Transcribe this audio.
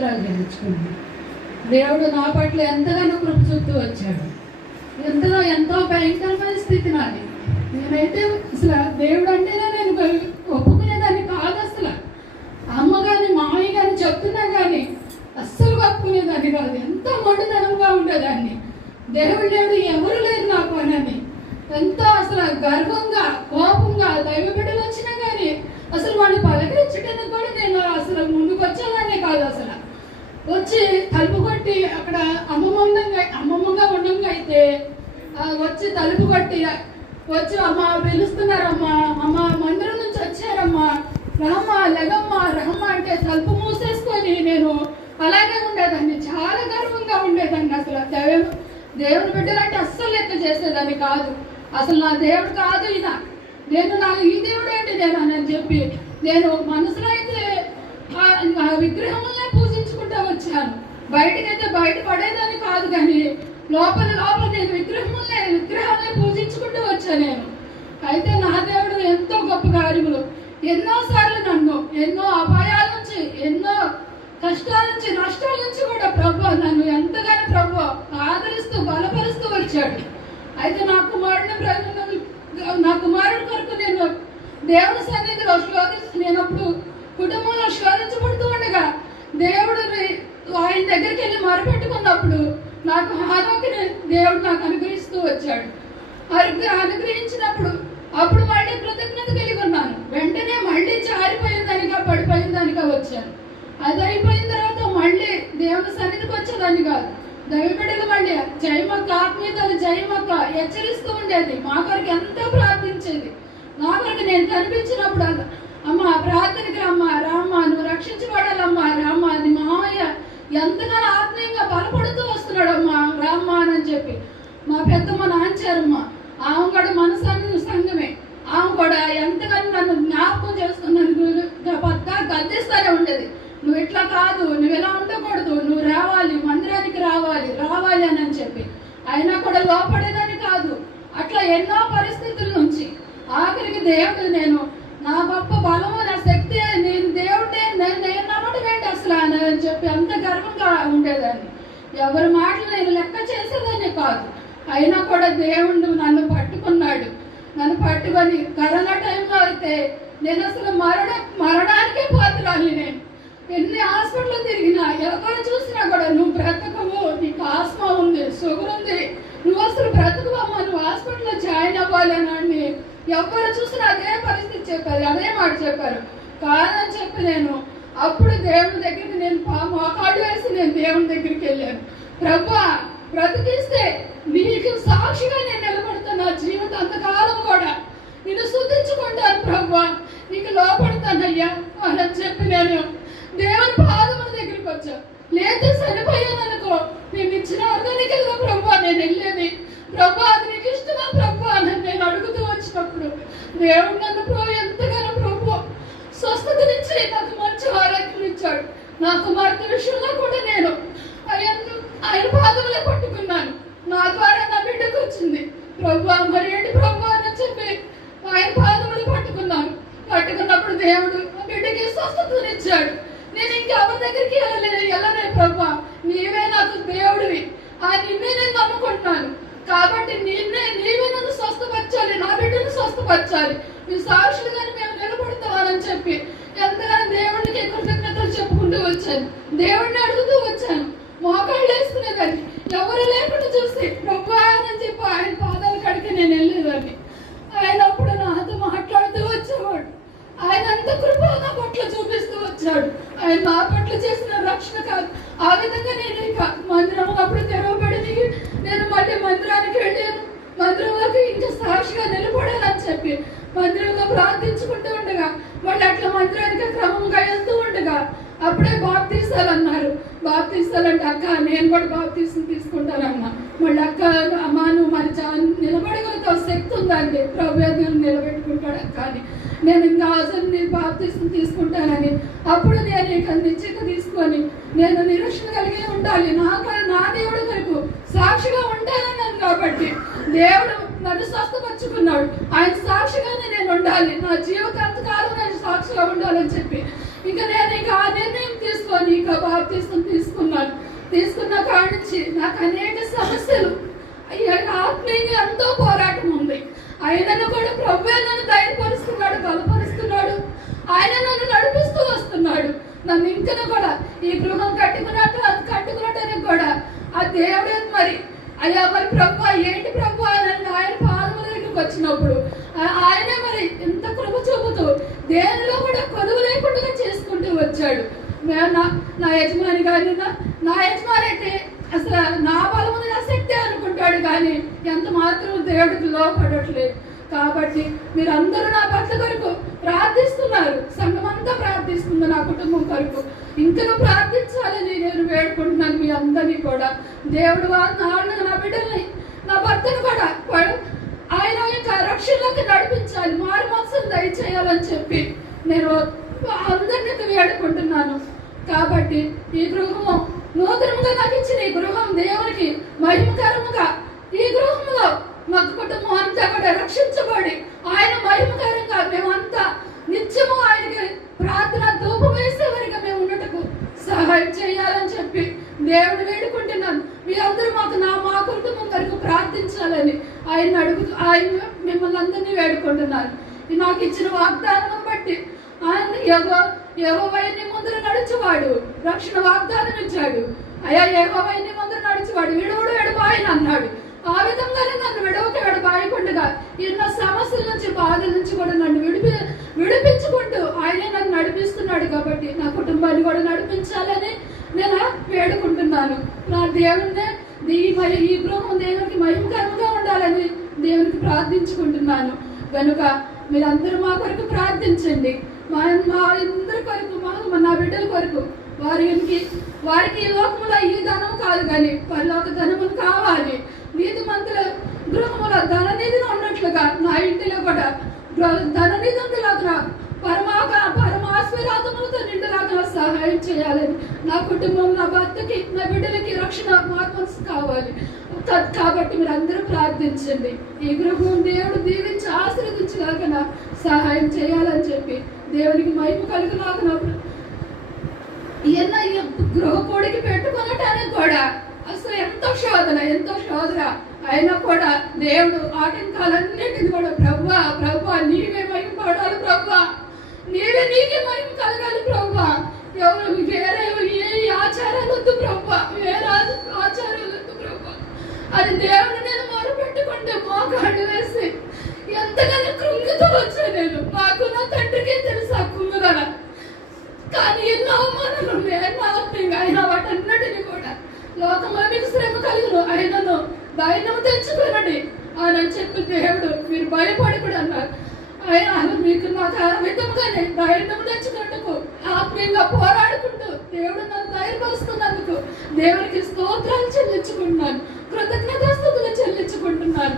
స్తోత్రాలు చెల్లించుకున్నాను. దేవుడు నా పట్ల ఎంతగానో కృప చూపుతూ వచ్చాడు. ఎంతో భయంకరమైన స్థితి నాది. నేనైతే అసలు దేవుడు అంటేనే నేను ఒప్పుకునేదాన్ని కాదు. అసలు అమ్మ కానీ మామయ్య కానీ చెప్తున్నా కానీ అస్సలు ఒప్పుకునేదాన్ని కాదు. ఎంతో మొండితనంగా ఉండేదాన్ని. దేవుడు లేడు, ఎవరు లేరు నాకు అని ఎంతో అసలు గర్వంగా కోపంగా దైవ బిడ్డలు వచ్చినా కానీ అసలు వాళ్ళు పలకరించడానికి కూడా నేను అసలు ముందుకు వచ్చేదాన్ని కాదు. అసలు వచ్చి తలుపు కొట్టి అక్కడ అమ్మమ్మంగా ఉండంగా అయితే వచ్చి తలుపు కొట్టి వచ్చి అమ్మ పిలుస్తున్నారమ్మా, అమ్మ మందిరం నుంచి వచ్చారమ్మా, రామ్మ లెగమ్మ రహమ్మ అంటే తలుపు మూసేసుకొని నేను అలాగే ఉండేదాన్ని. చాలా గర్వంగా ఉండేదాన్ని. అసలు దేవుని బిడ్డలంటే అస్సలు లెక్క చేసేదాన్ని కాదు. అసలు నా దేవుడు కాదు ఈయన, నాకు ఈ దేవుడు ఏంటి నేను చెప్పి నేను మనసులో అయితే విగ్రహంలో పూజించుకుంటూ వచ్చాను. బయటకైతే బయట పడేదాన్ని కాదు, కానీ లోపల నేను విగ్రహాలే పూజించుకుంటూ వచ్చాను నేను. అయితే నా దేవుడు ఎంతో గొప్ప కార్యములు ఎన్నోసార్లు నన్ను ఎన్నో అపాయాల నుంచి, ఎన్నో కష్టాల నుంచి, నష్టాల నుంచి కూడా ప్రభు నన్ను ఎంతగానో ప్రభు ఆదరిస్తూ బలపరుస్తూ వచ్చాడు. అయితే నా కుమారుడు కొరకు నేను దేవుని సన్నిధిలో నేనప్పుడు కుటుంబంలో శోధించబడుతూ ఉండగా దేవుడు ఆయన దగ్గరికి వెళ్ళి మొరపెట్టుకున్నప్పుడు నాకు ఆరోగ్యం దేవుడు నాకు అనుగ్రహిస్తూ వచ్చాడు. అనుగ్రహించినప్పుడు అప్పుడు మళ్ళీ కృతజ్ఞత కలిగి ఉన్నాను. వెంటనే మళ్ళీ జారిపోయిందానిగా పడిపోయిందానిగా వచ్చాను. అది అయిపోయిన తర్వాత మళ్ళీ దేవుని సన్నిధికి వచ్చేదాన్ని కాదు. దైవబిడ్డలు మళ్ళీ జయమక్క, ఆత్మీయతలు జయమక్క హెచ్చరిస్తూ ఉండేది. మా కొరకు ఎంతో ప్రార్థించేది. నా కొరకు నేను కనిపించినప్పుడు అమ్మ ప్రార్థనకి రామ్మ నువ్వు రక్షించబడాలమ్మా, రామ్మ అది మామయ్య ఎంతగానో ఆత్మీయంగా బలపడుతూ వస్తున్నాడు అమ్మా, రామ్మ అని చెప్పి మా పెద్దమ్మ నాంచారమ్మ. ఆమె కూడా మన సంఘమే. ఆమె కూడా ఎంతగానో నన్ను జ్ఞాపకం చేసుకున్నాను. గద్దిస్తూనే ఉండేది. నువ్వు ఇట్లా కాదు, నువ్వు ఇలా ఉండకూడదు, నువ్వు రావాలి, మందిరానికి రావాలి అని చెప్పి. అయినా కూడా లోపడేదని కాదు. అట్లా ఎన్నో పరిస్థితుల నుంచి ఆఖరికి దేవుడు నేను నా గొప్ప బలము, నా శక్తి, నేను దేవుడే, నేను నమ్మటం ఏంటి అసలు అని చెప్పి అంత గర్వంగా ఉండేదాన్ని. ఎవరి మాటలు నేను లెక్క చేసేదాన్ని కాదు. అయినా కూడా దేవుడు నన్ను పట్టుకున్నాడు. నన్ను పట్టుకొని కరోనా టైంలో అయితే నేను అసలు మరణానికే పోతున్నాను. నేను ఎన్ని హాస్పిటల్ తిరిగినా ఎవరు చూసినా కూడా నువ్వు బ్రతకవు, నీకు ఆస్మా ఉంది, షుగర్ ఉంది, నువ్వు అసలు బ్రతకవమ్మా, నువ్వు హాస్పిటల్లో జాయిన్ అవ్వాలి అని ఎవరు చూసినా అదే పరిస్థితి చెప్పారు, అదే మాట చెప్పారు. కాదని చెప్పి నేను అప్పుడు దేవుని దగ్గరికి నేను మోకాడు వేసి నేను దేవుని దగ్గరికి వెళ్ళాను. ప్రభువా బ్రతికిస్తే నీకు సాక్షిగా నేను నిలబడుతున్నా, జీవితం అంతకాలం కూడా నేను స్తుతించుకుంటాను ప్రభువా, నీకు లోపడతానయ్యా అని చెప్పి నేను దేవుని పాదముల దగ్గరికి వచ్చా. లేదా చనిపోయాననుకో, నేను ఇచ్చిన అర్థానికెళ్ళా ప్రభు నేను వెళ్ళేది. ప్రభు అది నీకు ఇష్టమా ప్రభు అని నేను అడుగుతూ వచ్చినప్పుడు దేవుడు నన్ను ఎంతగానో ప్రభు స్వస్థతనిచ్చి నాకు మంచి ఆరోగ్యం ఇచ్చాడు. నా కుమార్తె విషయంలో కూడా నేను ఆయన పాదములే పట్టుకున్నాను. నా ద్వారా నా బిడ్డకు వచ్చింది. ప్రభు మరి ఏంటి ప్రభు అని చెప్పి ఆయన పాదములు పట్టుకున్నప్పుడు దేవుడు ఆ బిడ్డకి స్వస్థతనిచ్చాడు. నేను ఇంకెవరి దగ్గరికి వెళ్ళలే ప్రభు, నీవే నాకు దేవుడివి, నిన్నే నేను నమ్ముకుంటున్నాను కాబట్టి నీవే నన్ను స్వస్థపరచాలి, నా బిడ్డను స్వస్థపరచాలి, మీ సాక్షులుగానే మేము నిలబడతామని చెప్పి ఎంతగానో దేవుడికి కృతజ్ఞతలు చెప్పుకుంటూ వచ్చాను. దేవుడిని అడుగుతూ వచ్చాను. మోకాళ్ళు వేసుకునేదాన్ని. ఎవరు లేకుండా చూసి ప్రభు అని చెప్పి ఆయన పాదాల కాడికి నేను వెళ్ళేదాన్ని. ఆయన అప్పుడు నాతో మాట్లాడుతూ వచ్చేవాడు. ఆయన అంత కృప నా పట్ల చూపిస్తూ వచ్చాడు. ఆయన నా పట్ల చేసిన రక్షణ కాదు. ఆ విధంగా నేను ఇక మందిరం అప్పుడు తెరవబడింది. నేను మళ్ళీ మందిరానికి వెళ్ళాను. మందిరంలోకి ఇంకా సాక్షిగా నిలబడాలని చెప్పి మందిరంలో ప్రార్థించుకుంటూ ఉండగా మళ్ళీ అట్లా మందిరానికి క్రమంగా వెళ్తూ ఉండగా అప్పుడే బాప్తీసాలు అన్నారు. బాప్తీసాలంటే అక్క నేను కూడా బాప్తీసం తీసుకుంటానన్నా. మళ్ళీ అక్క అమ్మ నువ్వు మరి నిలబడగలుగుతావు, శక్తి ఉందండి, ప్రభు నిలబెట్టుకుంటాడు అక్క అని. నేను ఇంకా అసలు బాప్తీసం తీసుకుంటానని అప్పుడు నేను ఇక నిశ్చిత తీసుకొని నేను నిరీక్షణ కలిగి ఉండాలి, నా దేవుడు వరకు సాక్షిగా ఉంటానన్నాను. కాబట్టి దేవుడు నన్ను స్వస్థపరుచుకున్నాడు. ఆయన సాక్షిగానే నేను ఉండాలి, నా జీవితాంతకాలం నేను సాక్షిగా ఉండాలని చెప్పి ఇంకా నేను ఇక ఆ నిర్ణయం తీసుకొని ఇక బాప్తిసం తీసుకున్న కాడి నుంచి నాకు అనేక సమస్యలు ఆత్మీయంగా ఎంతో పోరాటం ఉంది. ఆయనను కూడా ప్రభువే నన్ను ధైర్యపరుస్తున్నాడు, బలపరుస్తున్నాడు. ఆయన నన్ను నడిపిస్తూ వస్తున్నాడు. నన్ను ఇంకను కూడా ఈ గృహం కట్టుకున్నట్టానికి కూడా ఆ దేవుడే మరి అయ్యా మరి ప్రభు ఏంటి ప్రభు అని ఆయన పాదముల దగ్గరికి వచ్చినప్పుడు ఆయనే మరి ఎంత కృప చూపుతూ దేనిలో కూడా కొలువు లేకుండా చేసుకుంటూ వచ్చాడు. నా యజమాని కానీ నా యజమాని అయితే అసలు నా బలము నా శక్తి అనుకుంటాడు, కానీ ఎంత మాత్రం దేవుడికి లోపడట్లేదు. కాబట్టి మీరందరూ నా భర్త కొరకు ప్రార్థిస్తున్నారు, సంఘం అంతా ప్రార్థిస్తుంది నా కుటుంబం కొరకు. ఇంకనూ ప్రార్థించాలని నేను వేడుకుంటున్నాను మీ అందరినీ కూడా. దేవుడు నా బిడ్డల్ని నా భర్తను కూడా ఆయన యొక్క రక్షణలోకి నడిపించాలి, మారు మనసును దయచేయాలని చెప్పి నేను అందరినీ వేడుకుంటున్నాను. కాబట్టి ఈ గృహము నూతనంగా నాకు ఇచ్చిన ఈ గృహం దేవునికి మహిమకరముగా, ఈ గృహంలో మా కుటుంబం అంతా కూడా రక్షించబడి ఆయన మహిమకరంగా మేమంతా నిత్యము ఆయనకి ప్రార్థన ధూపం వేసేవారిగా మేము ఉన్నట్టుకు సహాయం చేయాలని చెప్పి దేవుడు వేడుకుంటున్నాను. మీ అందరూ మా కుటుంబం వరకు ప్రార్థించాలని ఆయన మిమ్మల్ని అందరినీ వేడుకుంటున్నాను. నాకు ఇచ్చిన వాగ్దానం బట్టి ఆయన యెహోవాని ముందర నడుచువాడు రక్షణ వాగ్దానం ఇచ్చాడు. అయ్యా యెహోవాని ముందర నడుచువాడు విడువడు ఎడబాయని అన్నాడు. ఆ విధంగానే నన్ను విడబాయకుండా ఎన్నో సమస్యల నుంచి బాధల నుంచి కూడా నన్ను విడిపించుకుంటూ ఆయనే నన్ను నడిపిస్తున్నాడు. కాబట్టి నా కుటుంబాన్ని కూడా నడిపించాలని నేను వేడుకుంటున్నాను. నా దేవుణ్ణి ఈ గృహం దేవునికి మహిమకరంగా ఉండాలని దేవునికి ప్రార్థించుకుంటున్నాను. కనుక మీరందరూ మా కొరకు ప్రార్థించండి. మా అందరి కొరకు, నా బిడ్డల కొరకు. వారికి ఈ లోకములో ఈ ధనం కాదు, కానీ పరలోక ధనములు కావాలి. నీతిమంతుల గృహములో ధననిధిని ఉన్నట్లుగా నా ఇంటిలో కూడా ధననిధి ఉందిలాగా పరమాశ్వరాధములతో నిండులాగా సహాయం చేయాలని నా కుటుంబం, నా భర్తకి, నా బిడ్డలకి రక్షణ మార్మల్స్ కావాలి. కాబట్టి మీరు అందరూ ప్రార్థించండి. ఈ గృహం దేవుడు దీవించి ఆశీర్వదించలాగా సహాయం చేయాలని చెప్పి దేవునికి మహిమ కలుగులాగా గృహ కోడికి పెట్టుకునటానికి కూడా అసలు ఎంతో శోధన అయినా కూడా దేవుడు ఆటంకాలన్నిటిని కూడా ప్రభువా నీవే మహిమ పడాలి, ప్రభువా నీకే మహిమ కలగాలి, ప్రభువా ఎవరు వేరే ఏ ఆచారాలు వద్దు ప్రభువా, వేరే ఆచారాలు వద్దు ప్రభువా అని దేవుడు నేను మొరపెట్టుకుంటే మోకాళ్ళు వేసి ఎంతగానో కృంగితో వచ్చా. నేను నాకు నా తండ్రికే తెలుసు ఆ కుంగుదల, కానీ ఎన్నో అవమానాలు అయినా వాటన్నిటిని కూడా లోకంలో మీకు శ్రమ కలుగును ఆయనను ధైర్యం తెచ్చుకోనండి అని చెప్పి దేవుడు మీరు భయపడి కూడా అన్నారు. ఆయన మీకు నాకు ఆ విధంగానే ధైర్యం తెచ్చుకున్నందుకు ఆత్మీయంగా పోరాడుకుంటూ దేవుడు నన్ను ధైర్యపరుస్తున్నందుకు దేవునికి స్తోత్రాలు చెల్లించుకుంటున్నాను, కృతజ్ఞతాస్తుతులు చెల్లించుకుంటున్నాను.